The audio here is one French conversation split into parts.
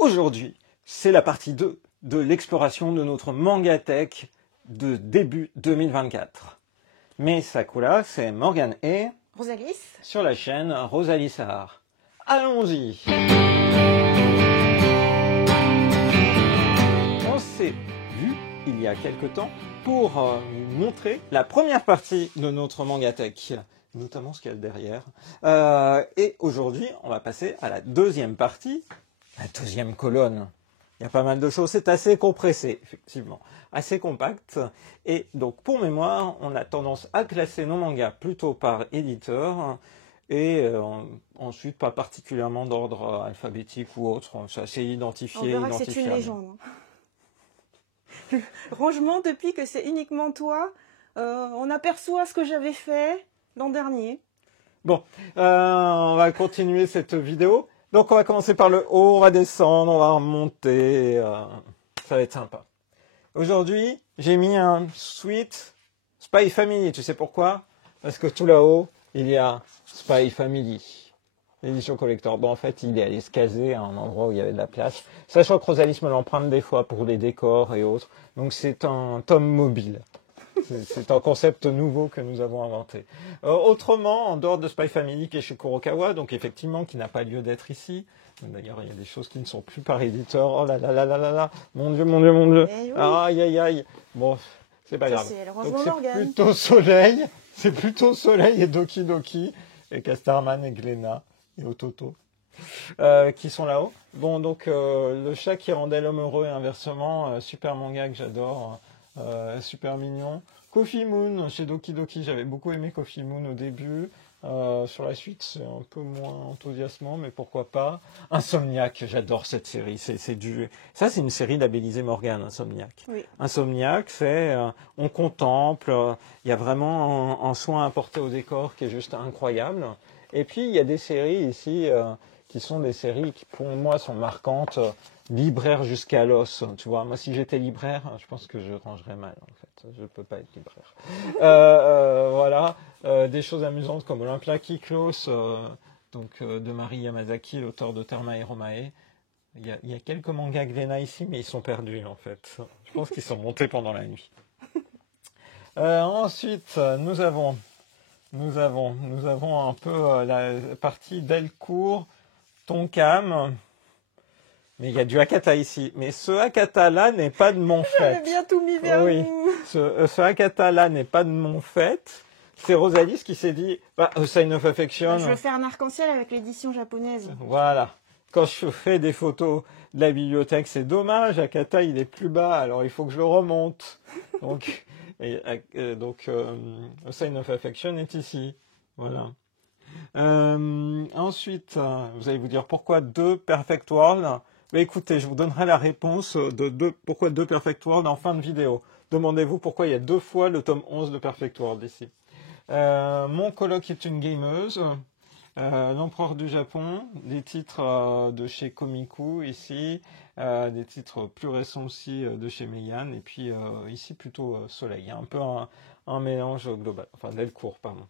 Aujourd'hui, c'est la partie 2 de l'exploration de notre Mangatech de début 2024. Mes Sakura, c'est Morgane et Rosalis sur la chaîne Rosalie Sahar. Allons-y. On s'est vu il y a quelque temps pour montrer la première partie de notre Mangatech, notamment ce qu'il y a derrière. Et aujourd'hui, on va passer à la deuxième partie, la deuxième colonne. Il y a pas mal de choses, c'est assez compressé, effectivement, assez compact. Et donc, pour mémoire, on a tendance à classer nos mangas plutôt par éditeur et ensuite pas particulièrement d'ordre alphabétique ou autre. C'est assez identifié, on verra que c'est une légende. Rangement, depuis que c'est uniquement toi, on aperçoit ce que j'avais fait l'an dernier. Bon, on va continuer cette vidéo. Donc on va commencer par le haut, on va descendre, on va remonter, ça va être sympa. Aujourd'hui, j'ai mis un Sweet Spy Family, tu sais pourquoi? Parce que tout là-haut, il y a Spy Family, l'édition collector. Bon, en fait, il est allé se caser à un endroit où il y avait de la place, sachant que Rosalie me l'emprunte des fois pour les décors et autres. Donc c'est un tome mobile. C'est un concept nouveau que nous avons inventé. Autrement, en dehors de Spy Family qui est chez Kurokawa, donc effectivement qui n'a pas lieu d'être ici. D'ailleurs, il y a des choses qui ne sont plus par éditeur. Oh là là là là là là, mon Dieu, mon Dieu, mon Dieu. Oui. Aïe aïe aïe. Bon, c'est pas grave. Donc c'est plutôt Soleil et Doki Doki et Casterman et Glénat et Ototo. Qui sont là-haut. Bon, donc le chat qui rendait l'homme heureux et inversement, super manga que j'adore. Super mignon. Coffee Moon chez Doki Doki, j'avais beaucoup aimé Coffee Moon au début. Sur la suite, c'est un peu moins enthousiasmant, mais pourquoi pas. Insomniac, j'adore cette série. Ça, c'est une série labellisée Morgane, Insomniac. Oui. Insomniac, c'est on contemple. Il y a vraiment un soin apporté au décor qui est juste incroyable. Et puis il y a des séries ici qui sont des séries qui, pour moi, sont marquantes. Libraire jusqu'à l'os, tu vois. Moi, si j'étais libraire, je pense que je rangerais mal, en fait. Je peux pas être libraire. Voilà. Des choses amusantes comme Olympia Kiklos, de Mari Yamazaki, l'auteur de Terma et Romae. Il y a quelques mangas Glénat ici, mais ils sont perdus, en fait. Je pense qu'ils sont montés pendant la nuit. Ensuite, nous avons un peu la partie Delcourt, Tonkam. Mais il y a du Hakata ici. Mais ce Hakata-là n'est pas de mon fait. J'avais bien tout mis vers vous. Ce Hakata-là n'est pas de mon fait. C'est Rosalis qui s'est dit, A Sign of Affection. Je veux faire un arc-en-ciel avec l'édition japonaise. Voilà. Quand je fais des photos de la bibliothèque, c'est dommage. Hakata, il est plus bas, alors il faut que je le remonte. Donc, A Sign of Affection est ici. Voilà. Ensuite, vous allez vous dire pourquoi 2 Perfect World. Mais écoutez, je vous donnerai la réponse de pourquoi 2 Perfect World en fin de vidéo. Demandez-vous pourquoi il y a 2 fois le tome 11 de Perfect World ici. Mon coloc est une gameuse. L'empereur du Japon. Des titres de chez Komiku ici. Des titres plus récents aussi de chez Meian. Et puis ici plutôt Soleil. Il y a un peu un mélange global. Enfin, Delcourt, pardon.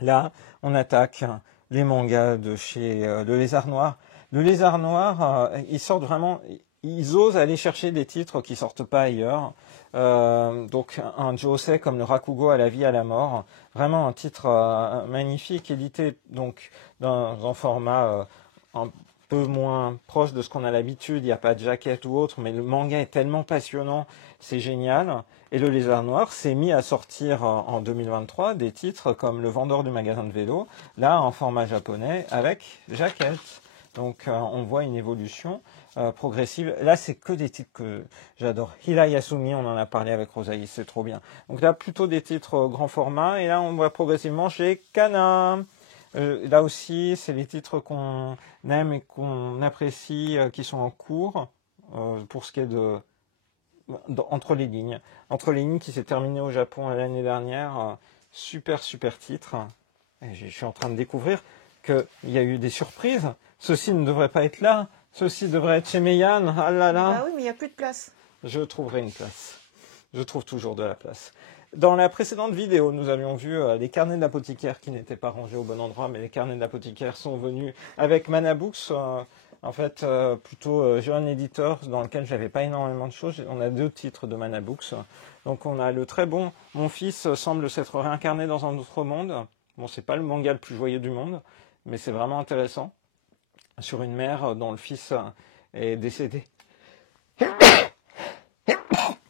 Là, on attaque les mangas de chez Le Lézard Noir. Le Lézard Noir, ils osent aller chercher des titres qui sortent pas ailleurs. Donc un josei comme le Rakugo à la vie à la mort, vraiment un titre magnifique, édité donc dans un format un peu moins proche de ce qu'on a l'habitude. Il n'y a pas de jaquette ou autre, mais le manga est tellement passionnant, c'est génial. Et le Lézard Noir s'est mis à sortir en 2023 des titres comme Le Vendeur du magasin de vélo, là en format japonais avec jaquette. Donc on voit une évolution progressive. Là, c'est que des titres que j'adore. Hira Yasumi, on en a parlé avec Rosalie, c'est trop bien. Donc là, plutôt des titres grand format. Et là, on voit progressivement chez Kana. Là aussi, c'est les titres qu'on aime et qu'on apprécie, qui sont en cours, pour ce qui est Entre les lignes. Entre les lignes qui s'est terminé au Japon l'année dernière. Super titre. Et je suis en train de découvrir qu'il y a eu des surprises. Ceci ne devrait pas être là. Ceci devrait être chez Meian. Ah là là. Ah oui, mais il n'y a plus de place. Je trouverai une place. Je trouve toujours de la place. Dans la précédente vidéo, nous avions vu les carnets d'apothicaire qui n'étaient pas rangés au bon endroit, mais les carnets d'apothicaire sont venus avec Manabooks, En fait, plutôt jeune éditeur dans lequel j'avais pas énormément de choses. On a 2 titres de Mana Books. Donc on a le très bon Mon fils semble s'être réincarné dans un autre monde. Bon, c'est pas le manga le plus joyeux du monde, mais c'est vraiment intéressant. Sur une mère dont le fils est décédé.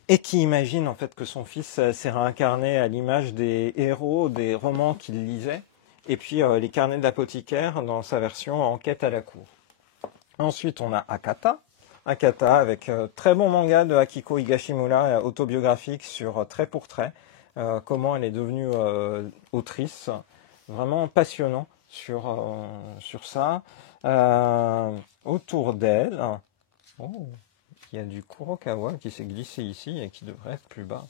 Et qui imagine en fait que son fils s'est réincarné à l'image des héros des romans qu'il lisait. Et puis les carnets de l'apothicaire dans sa version Enquête à la cour. Ensuite, on a Akata. Akata avec très bon manga de Akiko Higashimura, autobiographique sur trait pour trait. Comment elle est devenue autrice. Vraiment passionnant sur ça. Autour d'elle, il y a du Kurokawa qui s'est glissé ici et qui devrait être plus bas.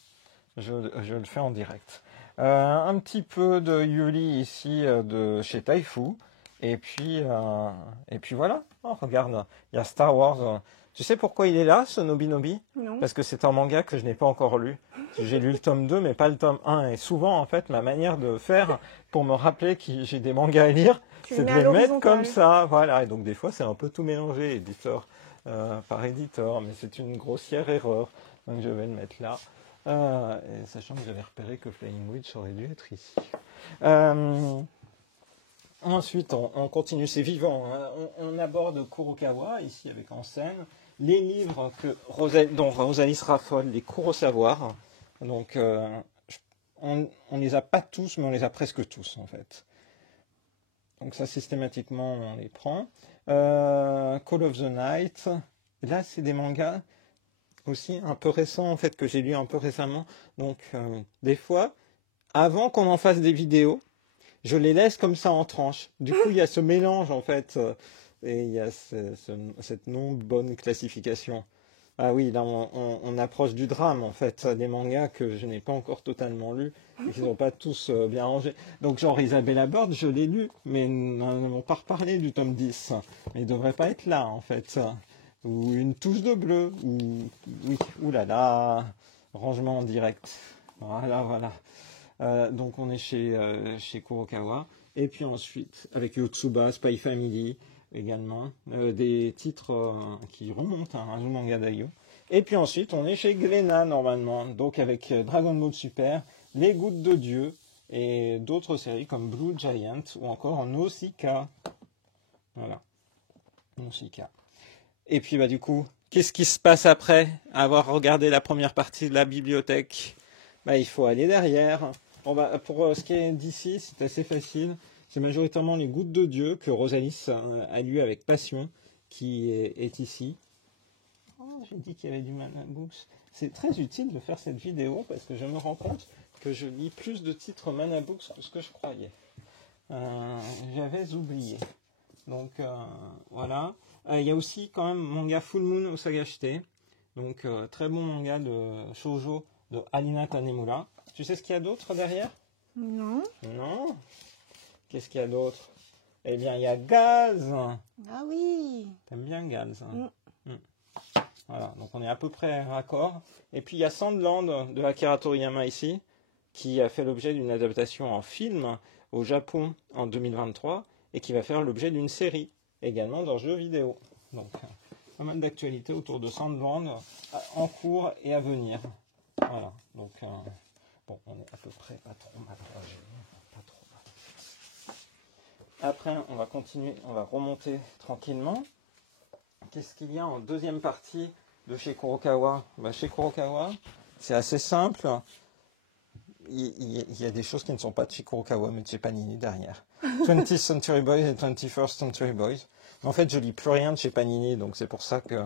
Je le fais en direct. Un petit peu de Yuri ici de chez Taifu. Et puis voilà. Oh, regarde, il y a Star Wars. Tu sais pourquoi il est là, ce Nobinobi? Non. Parce que c'est un manga que je n'ai pas encore lu. J'ai lu le tome 2, mais pas le tome 1. Et souvent, en fait, ma manière de faire pour me rappeler que j'ai des mangas à lire, c'est de les mettre comme ça. Voilà. Et donc, des fois, c'est un peu tout mélangé, éditeur par éditeur. Mais c'est une grossière erreur. Donc, je vais le mettre là. Et sachant que j'avais repéré que Flying Witch aurait dû être ici. Ensuite, on continue, c'est vivant. Hein. On aborde Kurokawa, ici avec en scène, les livres dont Rosalie se raffole, les Kurosawa. Donc, on les a pas tous, mais on les a presque tous, en fait. Donc ça, systématiquement, on les prend. Call of the Night. Là, c'est des mangas aussi un peu récents, en fait, que j'ai lu un peu récemment. Donc, des fois, avant qu'on en fasse des vidéos, je les laisse comme ça en tranches. Du coup, il y a ce mélange, en fait, et il y a cette non-bonne classification. Ah oui, là, on approche du drame, en fait, des mangas que je n'ai pas encore totalement lus, et qui ne sont pas tous bien rangés. Donc, genre Isabella Bird, je l'ai lu, mais nous n'avons pas reparlé du tome 10. Mais il ne devrait pas être là, en fait. Ou Une touche de bleu, ou... Oui, oulala, rangement en direct. Voilà. Donc on est chez Kurokawa. Et puis ensuite, avec Yotsuba, Spy Family également, des titres qui remontent à un manga d'Ayo. Et puis ensuite, on est chez Glénat normalement, donc avec Dragon Ball Super, Les Gouttes de Dieu, et d'autres séries comme Blue Giant, ou encore Nausicaa. Voilà, Nausicaa. Et puis du coup, qu'est-ce qui se passe après avoir regardé la première partie de la bibliothèque? Il faut aller derrière. Pour ce qui est d'ici, c'est assez facile. C'est majoritairement Les Gouttes de Dieu que Rosalie a lu avec passion, qui est ici. Oh, j'ai dit qu'il y avait du Mana Books. C'est très utile de faire cette vidéo parce que je me rends compte que je lis plus de titres Mana Books que ce que je croyais. J'avais oublié. Donc voilà. Il y a aussi quand même manga Full Moon Osagashite. Donc très bon manga de shoujo de Alina Tanemura. Tu sais ce qu'il y a d'autre derrière? Non. Non. Qu'est-ce qu'il y a d'autre? Eh bien, il y a Gaz. Ah oui. T'aimes bien Gaz, hein? Voilà, donc on est à peu près raccord. Et puis il y a Sandland de Akira Toriyama ici, qui a fait l'objet d'une adaptation en film au Japon en 2023 et qui va faire l'objet d'une série également d'un jeu vidéo. Donc pas mal d'actualités autour de Sandland en cours et à venir. Voilà, donc bon, on est à peu près pas trop mal. Après, on va continuer, on va remonter tranquillement. Qu'est-ce qu'il y a en deuxième partie de chez Kurokawa? Chez Kurokawa, c'est assez simple. Il y a des choses qui ne sont pas de chez Kurokawa, mais de chez Panini derrière. 20th Century Boys et 21st Century Boys. En fait, je lis plus rien de chez Panini, donc c'est pour ça que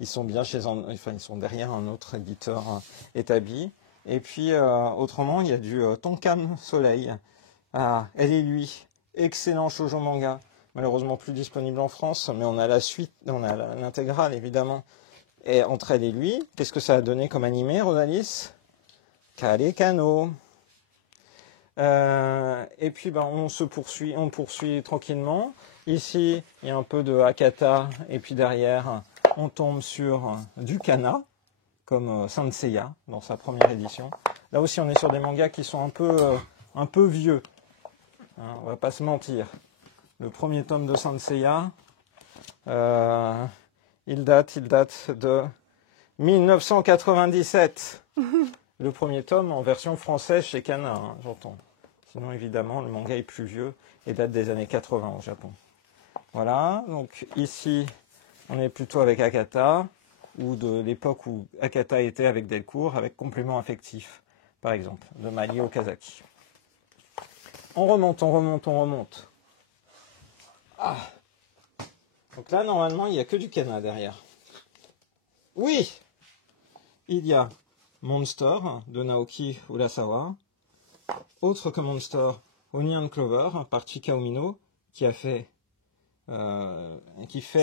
ils sont bien ils sont derrière un autre éditeur établi. Et puis, autrement, il y a du Tonkam Soleil. Elle et lui. Excellent shoujo manga. Malheureusement plus disponible en France, mais on a la suite, on a l'intégrale évidemment. Et entre elle et lui, qu'est-ce que ça a donné comme animé, Rosalis? Karekano. Et puis on poursuit tranquillement. Ici, il y a un peu de Hakata, et puis derrière, on tombe sur du Kana, comme Saint Seiya dans sa première édition. Là aussi, on est sur des mangas qui sont un peu vieux. Hein, on va pas se mentir. Le premier tome de Saint Seiya, Il date de 1997. Le premier tome en version française chez Kana, hein, j'entends. Sinon, évidemment, le manga est plus vieux et date des années 80 au Japon. Voilà, donc ici, on est plutôt avec Akata, ou de l'époque où Akata était avec Delcourt, avec complément affectif, par exemple, de Mali Okazaki. On remonte. Ah. Donc là, normalement, il n'y a que du Kana derrière. Oui, il y a Monster de Naoki Urasawa. Autre que Monster, Onion Clover par Chika Umino, qui fait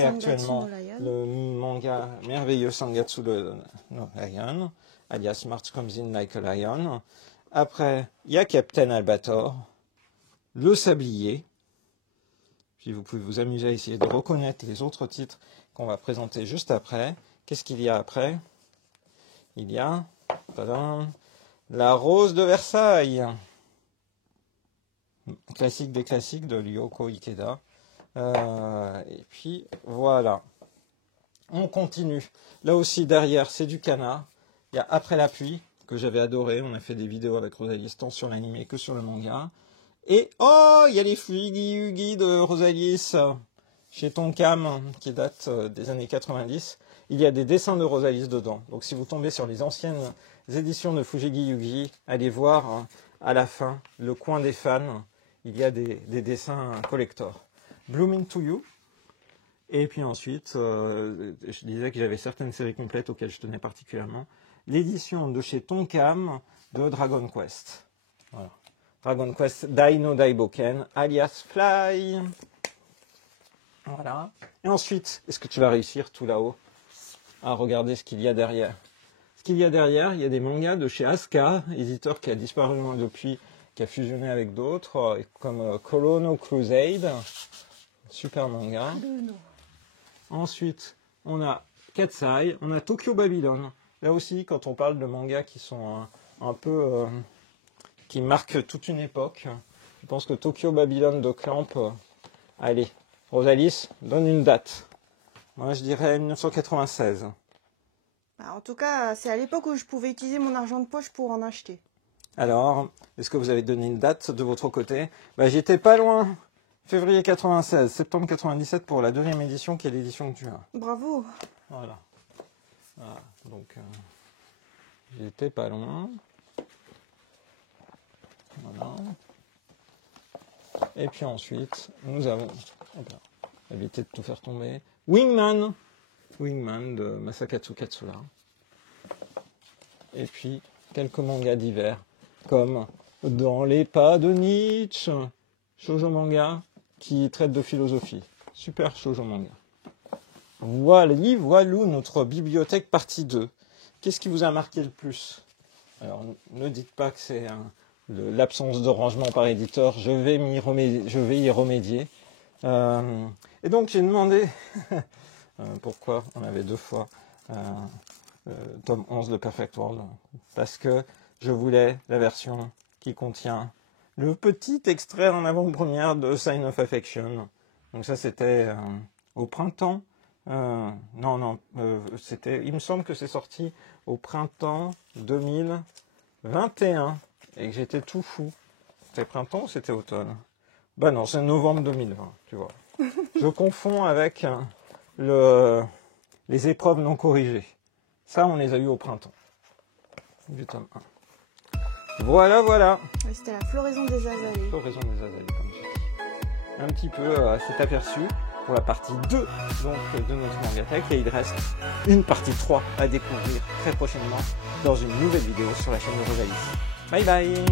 actuellement le manga merveilleux Sangatsu no Lion, alias March Comes In Like a Lion. Après, il y a Captain Albator, Le Sablier. Puis vous pouvez vous amuser à essayer de reconnaître les autres titres qu'on va présenter juste après. Qu'est-ce qu'il y a après? Il y a La Rose de Versailles. Classique des classiques de Ryoko Ikeda. Et puis voilà. On continue. Là aussi derrière c'est du Kana. Il y a Après la pluie que j'avais adoré. On a fait des vidéos avec Rosalie tant sur l'anime que sur le manga. Et oh, il y a les Fuigi Yugi de Rosalis chez Tonkam qui date des années 90. Il y a des dessins de Rosalis dedans. Donc si vous tombez sur les anciennes éditions de Fujigi Yugi, allez voir à la fin le coin des fans. Il y a des dessins collector. Blooming to You. Et puis ensuite, je disais que j'avais certaines séries complètes auxquelles je tenais particulièrement. L'édition de chez Tonkam de Dragon Quest. Voilà. Dragon Quest Dai no Daiboken, alias Fly. Voilà. Et ensuite, est-ce que tu vas réussir tout là-haut à regarder ce qu'il y a derrière? Ce qu'il y a derrière, il y a des mangas de chez Asuka, éditeur qui a disparu depuis, qui a fusionné avec d'autres, comme Chrono Crusade. Super manga. Ensuite, on a Katsai, on a Tokyo Babylon. Là aussi, quand on parle de mangas qui sont un peu... qui marquent toute une époque, je pense que Tokyo Babylon de Clamp... allez, Rosalis, donne une date. Moi, je dirais 1996. En tout cas, c'est à l'époque où je pouvais utiliser mon argent de poche pour en acheter. Alors, est-ce que vous avez donné une date de votre côté? J'étais pas loin. Février 96, septembre 97 pour la deuxième édition qui est l'édition que tu as. Bravo. Voilà. Donc, j'étais pas loin. Voilà. Et puis ensuite, nous avons, éviter de tout faire tomber, Wingman de Masakatsu Katsura. Et puis, quelques mangas divers, comme Dans les pas de Nietzsche, shoujo manga qui traite de philosophie. Super shoujo manga. Voilà notre bibliothèque partie 2. Qu'est-ce qui vous a marqué le plus? Alors, ne dites pas que c'est l'absence de rangement par éditeur. Je vais y remédier. Et donc, j'ai demandé pourquoi on avait deux fois tome 11 de Perfect World. Parce que je voulais la version qui contient le petit extrait en avant-première de Sign of Affection. Donc ça, c'était au printemps. Il me semble que c'est sorti au printemps 2021 et que j'étais tout fou. C'était printemps ou c'était automne? Non, c'est novembre 2020, tu vois. Je confonds avec les épreuves non corrigées. Ça, on les a eues au printemps. Du tome 1. Voilà. Oui, c'était la floraison des azalées. Floraison des azalées, comme j'ai dit. Un petit peu cet aperçu pour la partie 2 donc, de notre mangatech. Et il reste une partie 3 à découvrir très prochainement dans une nouvelle vidéo sur la chaîne de Rosalis. Bye bye.